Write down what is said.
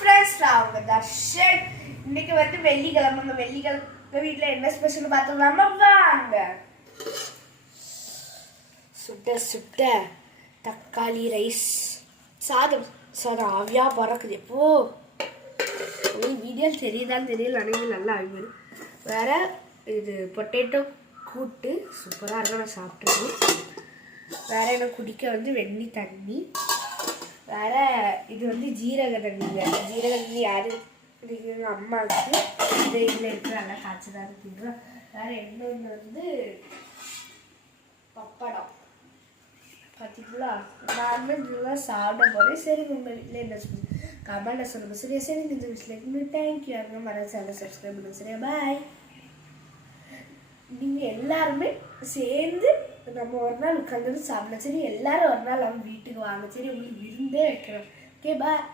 Friends, நான் உங்க தர்ஷன். இன்னைக்கு வந்து வெள்ளிக்கிழமை வீட்டுல என்ன ஸ்பெஷல் பார்த்துக்கலாமா? வாங்க. சுட்ட சுட்ட தக்காளி ரைஸ் சாதம் சாதம் ஆவியா பறக்குது. எப்போ வீடியோ தெரியுதான்னு தெரியல, அன்னைக்கு நல்லா ஆகிடும். வேற இது பொட்டேட்டோ கூட்டு சூப்பராக இருக்கும், நான் சாப்பிட்ருக்கேன். வேற என்ன குடிக்க வந்து வெண்ணி தண்ணி. வேற இது வந்து ஜீரக தண்ணிங்க. ஜீரக தண்ணி யாரு குடிக்கிறது? அம்மாவுக்கு. இது இதில் இருக்கிற நல்லா காய்ச்சதாக இருக்குங்களா. வேற இன்னொன்று வந்து பப்படம். பார்த்தீங்களா, நான் இதெல்லாம் சாப்பிட போகிறேன். சரி, உங்கள் வீட்டில் என்ன சொல்லி கமெண்ட்டில் சொல்லுங்கள். சரியா? சரி, இந்த வீட்டில் தேங்க்யூ. யாருங்க மற சேனல் சப்ஸ்கிரைப் பண்ணுங்க. சரியா? பாய். நீங்கள் எல்லாருமே சேர்ந்து நம்ம ஒரு நாள் உட்காந்து சாப்பிடலாம். சரி, எல்லாரும் ஒரு நாள் நம்ம வீட்டுக்கு வாங்க. சரி, உங்களுக்கு விருந்தே வைக்கிறோம். ஓகே, பாய்.